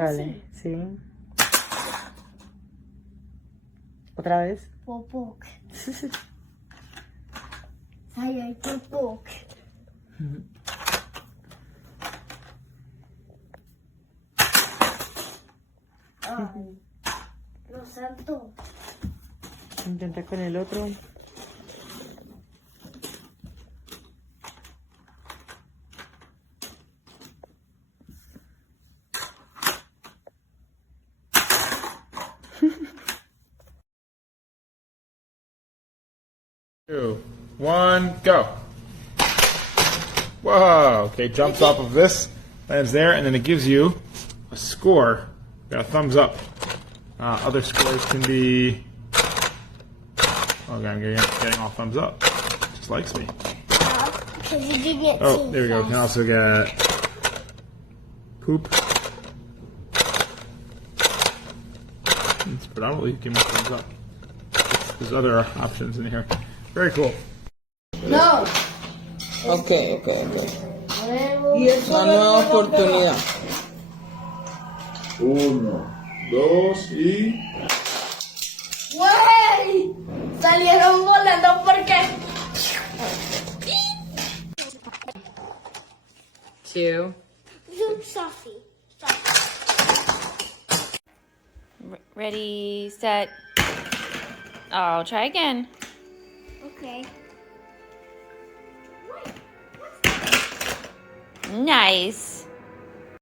Hágale, sí. ¿Otra vez? Popok. Ay, ay, popok. Ay, lo saltó. Intenta con el otro. Two, one, go. Whoa, okay, jumps off of this, lands there, and then it gives you a score. Got a thumbs up. Other scores can be, okay, I'm getting all thumbs up. Just likes me. Because you did get Oh, there we go. You can also get poop. It's predominantly give me thumbs up. There's other options in here. Very cool. No. Ok. Una nueva oportunidad. 1, 2 y... ¡Güey! Salieron volando porque... 2. Sophie. Ready, set. Oh, try again. Okay. Nice.